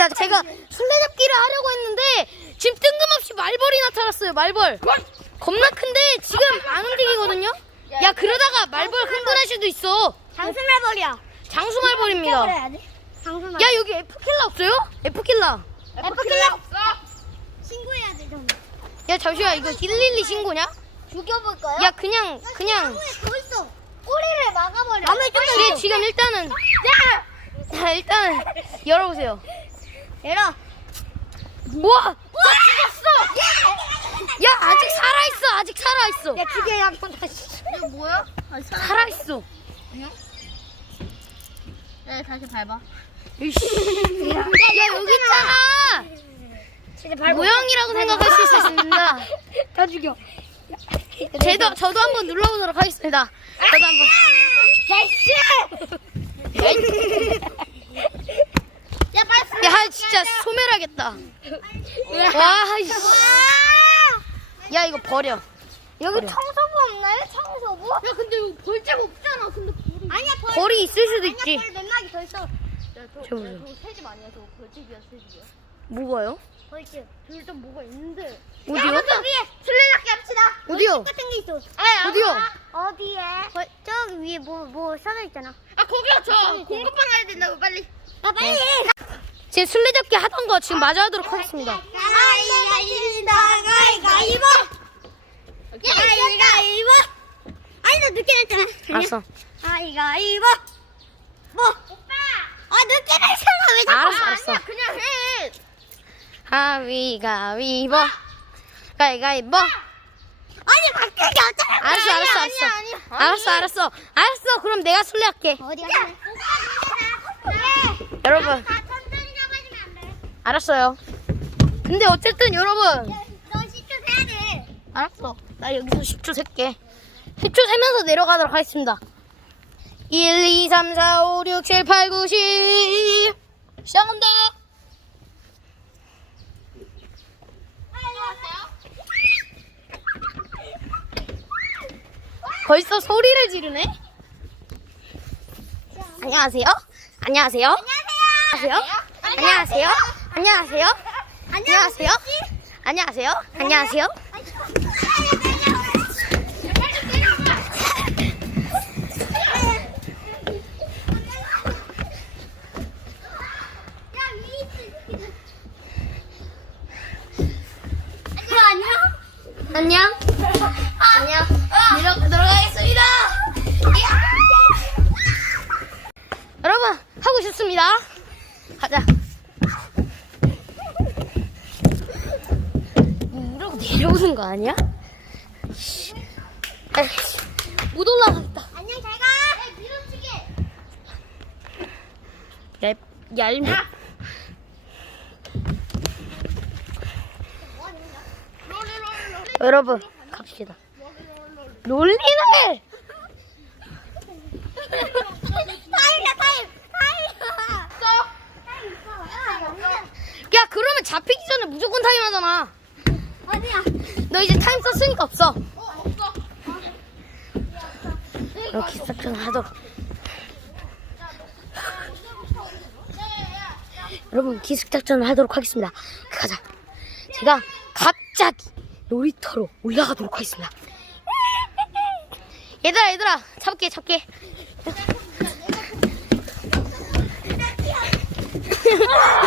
그렇습니다. 제가 술래잡기를 하려고 했는데 지금 뜬금없이 말벌이 나타났어요. 말벌. 겁나 큰데 지금 안 움직이거든요. 야 그러다가 말벌 흥분할 수도 있어. 장수말벌이야. 장수말벌입니다. 장수말. 야 여기 F킬라 없어요? F킬라. 에프킬라 없어. 신고해야 돼 좀. 야 잠시만 이거 112 신고냐? 죽여볼까요? 야 그냥 그냥. 더 있어. 꼬리를 막아버려. 좀네 지금 일단은. 자 일단은 열어보세요. 열어. 우와! 나 죽었어! 야 아직 살아 있어 아직 살아 있어. 야 기계 한번 다시. 이거 뭐야? 살아 있어. 네, 다시 밟아. 이씨. 야 여기 있잖아. 진짜 밟아. 모형이라고 생각할 수 있습니다. 다 죽여. 저도 저도 한번 눌러보도록 하겠습니다. 저도 한번. 야 빨리. 야 진짜 소멸하겠다. 와 이씨. 야 이거 버려. 여기 버려. 청소부 없나요? 청소부? 야 근데 여기 벌집 없잖아. 근데 벌이. 아니야 벌. 벌이 있을 수도 있지. 아니야 벌몇 마리 더 있어. 저 보세요. 새집 아니야? 저거 벌집이야, 새집이야. 뭐가요? 벌집. 둘좀 뭐가 있는데. 어디요? 야, 저기 위에 술래잡기 합시다. 어디요? 벌집 같은 게 있어. 어디요? 어디에? 벌, 저기 위에 뭐 뭐 써져 있잖아. 아, 거기요, 저 공급방 가야 된다고, 빨리. 아 빨리. 제 술래잡기 하던 거 지금 마저 하도록 하겠습니다. 가위가위다 가위가위보. 가위가위보. 아니 나 늦게 냈잖아. 알았어. 가위가위보. 뭐? 오빠. 아 늦게 냈잖아 왜 자꾸? 알았어, 알았어. 아니야 그냥 해. 가위가위보. 가위가위보. 아니 바꾼 게 없잖아. 알았어, 알았어, 알았어. 알았어, 알았어. 알았어. 그럼 내가 술래할게. 어디? 네. 여러분, 다 천천히 잡아주면 안 돼. 알았어요. 근데 어쨌든 여러분, 너 시초 세야 돼. 알았어. 나 여기서 10초 셀게. 10초 세면서 내려가도록 하겠습니다. 1, 2, 3, 4, 5, 6, 7, 8, 9, 10. 시작한다. 벌써 소리를 지르네? 안녕하세요. 안녕하세요. 안녕하세요. 안녕하세요. 안녕하세요. 안녕하세요. 안녕하세요. 안녕하세요. 안녕. 안녕. 내려가도록 하겠습니다. 여러분, 하고 싶습니다. 가자. 이러고 내려오는 거 아니야? 못 올라가겠다. 안녕 잘 가. 밀어치기. 얇, 얇. 여러분, 갑시다. 롤리를! 타임이야 타임. 타임. 써. 야, 그러면 잡히기 전에 무조건 타임 하잖아. 어디야? 너 이제 타임 썼으니까 없어. 어, 없어. 이렇게 작전 하도록. 여러분 기습 작전을 하도록 하겠습니다. 가자. 제가 갑자기 놀이터로 올라가도록 하겠습니다. 얘들아 얘들아 잡게 잡게.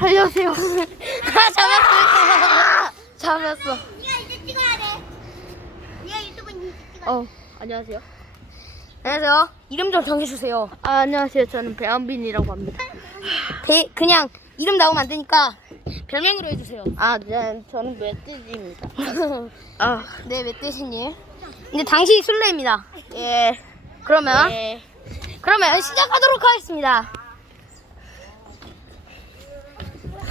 살려주세요. 아 잡았어. 잡았어. 네가 이제 찍어야 돼. 네가 유튜브는 이제 찍어. 어 안녕하세요. 안녕하세요. 이름 좀 정해주세요. 아, 안녕하세요. 저는 배한빈이라고 합니다. 배 그냥 이름 나오면 안 되니까 별명으로 해주세요. 아, 네, 저는 멧돼지입니다. 아, 네, 멧돼지님. 근데 당신이 술래입니다. 예. 그러면 예. 그러면 시작하도록 하겠습니다.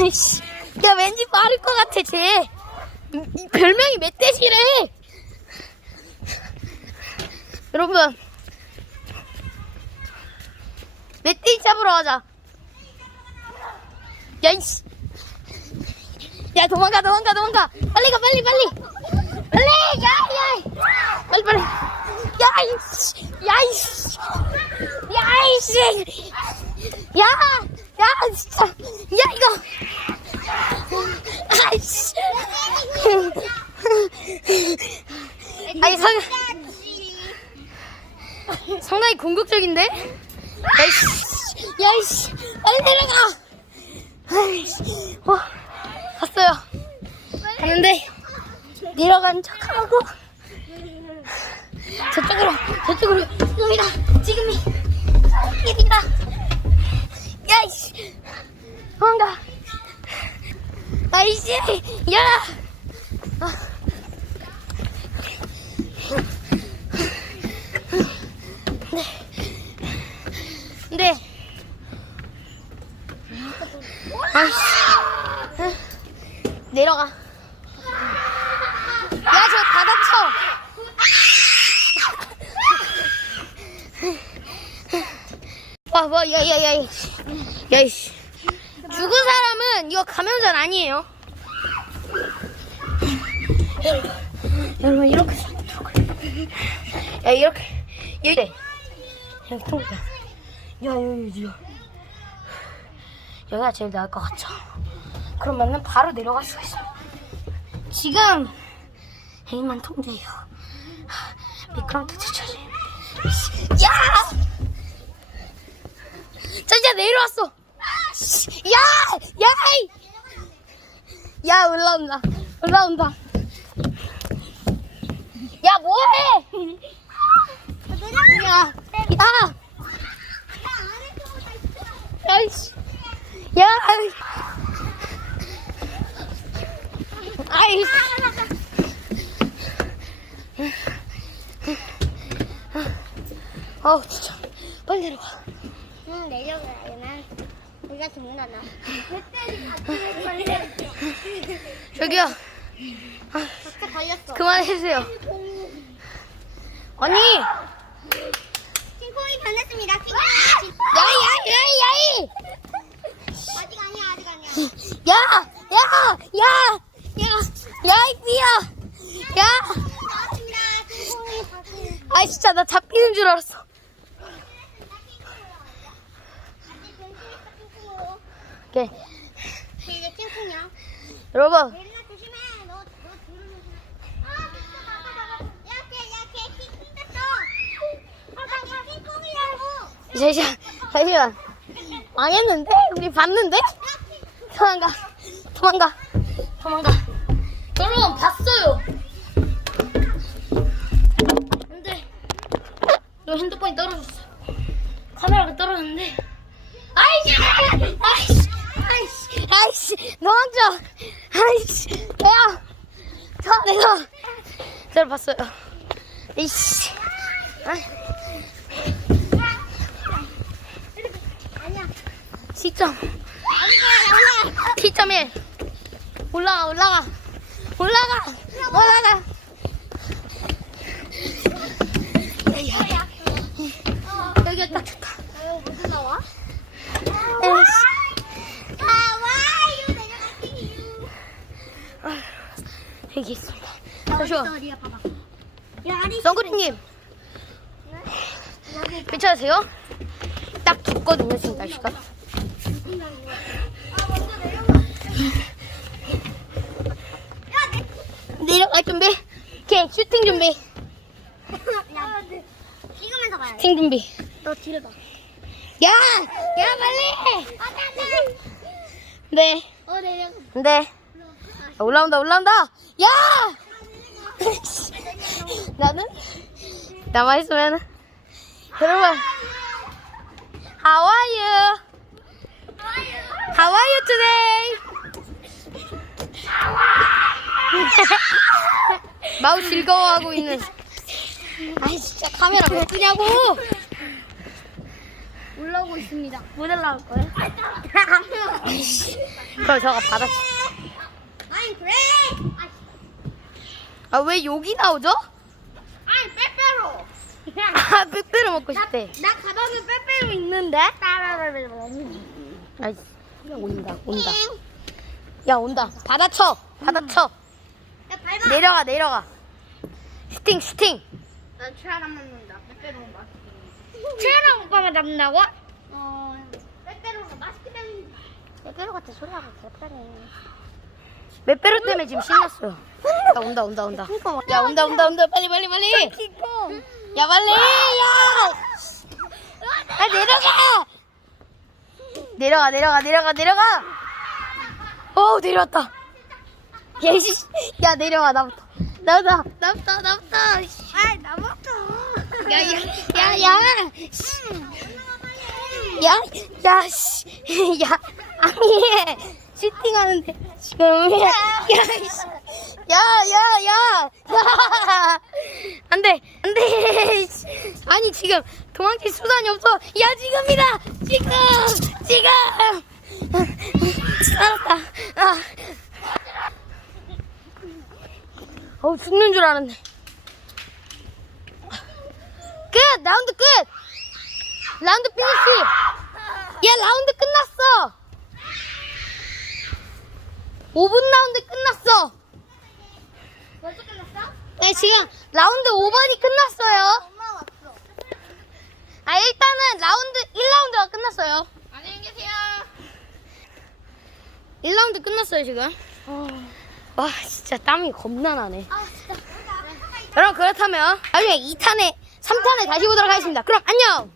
아이씨, 야 왠지 빠를 것 같아 쟤. 별명이 멧돼지래. 여러분, 멧돼지 잡으러 가자. 야 이씨, 야 도망가 도망가 도망가. 빨리 가 빨리 빨리. 빨리 야 야 빨리 빨리. 야 이씨, 야 이씨, 야 이씨, 야, 야, 진짜. 야, 이거. 아이씨. 아니, 상, 상당히 공격적인데? 야이씨. 야이씨. 빨리 내려가. 아이씨. 어, 갔어요. 갔는데, 내려간 척하고. 저쪽으로, 저쪽으로. 지금이다. 지금이. 지금이다. 야이씨. 도망가. 아이씨. 야. 아. 네. 네. 아이씨. 내려가. 야, 저 바닥쳐. 와, 와, 야, 야, 야, 야, 야, 이씨. 죽은 사람은 이거 감염자 아니에요. 여러분, 이렇게. 야, 이렇게. 여기 통과. 야, 여기, 여기. 여기가 제일 나을 것 같죠? 그러면은 바로 내려갈 수가 있습니다. 지금, A만 통제해요. 미끄럼틀 추천해. 야! 자, 이제 내려왔어. 씨, 야! 야! 이! 야, 올라온다. 올라온다. 야, 뭐해? 야, 야! 아이씨. 야! 아이씨. 아우, 진짜. 빨리 내려가. 응, 내려가야만. 우리가 죽는다. 저기요. 진짜 걸렸어. 그만해주세요. 아니! 킹콩이 변했습니다. 야이, 아직 아니야, 아직 아니야. 야! 야! 야! 야! 야, 이 삐야! 야! 나왔습니다. 아이, 진짜 나 잡히는 줄 알았어. 오케이. 이제 킹콩이야. 여러분, 예린아 조심해. 너, 너 들으면 아, 진짜 나가, 나가. 야, 걔, 야, 걔 킹콩 됐어. 아, 나 킹콩이라고. 잠시만, 잠시만. 망했는데? 우리 봤는데? 도망가, 도망가, 도망가. 여러분, 봤어요. 근데, 너 핸드폰이 떨어졌어. 카메라가 떨어졌는데. 아이씨! 아이씨! 아이씨! 아이씨! 도망쳐! 아이씨! 야! 저 안에서! 저를 봤어요. 이씨! 아이. 10점. 올라가, 1. 올라가, 올라가. 올라가. 올라가. 여기가 딱 좋다. 나와? 여기 있습니다. 잠시만. 어디 있어, 어디야, 봐봐. 야, 아니, 선크림님 괜찮으세요? 딱 죽거든요, 지금 날씨가. 내려갈 준비. 오케이, 슈팅 준비. 야, 찍으면서 가야 돼. 슈팅 준비. 너 뒤를 봐. 야! 야, 빨리! 어, 나, 네. 나. 어, 내려가. 네. 올라온다, 올라온다! 야! 나는 남아있으면 여러분 How are you? How are you today? 마우 즐거워하고 있는 아이 진짜 카메라 왜 끄냐고 올라오고 있습니다. 못 올라올 거예요? 그럼 저가 받았지 아니, 그래. 아왜 욕이 나오죠? 아니, 빼빼로. 아 빼빼로 먹고 싶대 나 가방에 빼빼로 있는데? 아이 야, 온다 온다 야 온다 받아쳐 받아쳐 내려가 내려가 슈팅 슈팅 난 최하람 남는다. 빼빼로는 맛있게. 최하람 오빠가 남는다고? 어, 빼빼로는 맛있게 먹는다. 애교로 같은 소리 하고 귀엽다네. 몇 때문에 지금 신났어요. 야, 온다, 온다, 온다. 야, 온다, 온다, 온다. 빨리, 빨리, 빨리. 야, 빨리. 야! 야, 내려가! 내려가, 내려가, 내려가, 내려가! 어 내려왔다. 야, 이씨. 야, 내려와, 나부터. 나부터, 나부터, 나부터. 아, 나부터. 야, 야, 야, 야. 씨. 야, 야, 씨. 야, 아니. 슈팅하는데, 지금. 야, 야, 씨. 야, 야, 야. 야. 안 돼, 안 돼. 씨. 아니, 지금 도망칠 수단이 없어. 야, 지금이다. 지금, 지금. 살았다. 아. 어우, 죽는 줄 알았네. 끝! 라운드 끝! 라운드 피니시! 야, 라운드 끝났어! 5분 라운드 끝났어! 벌써 끝났어? 네, 지금 라운드 5번이 끝났어요. 엄마 왔어. 아, 일단은 라운드 1라운드가 끝났어요. 안녕히 계세요. 1라운드 끝났어요, 지금. 와, 진짜 땀이 겁나 나네. 아, 진짜. 여러분, 그렇다면 나중에 2탄에, 3탄에 다시 보도록 하겠습니다. 그럼 안녕!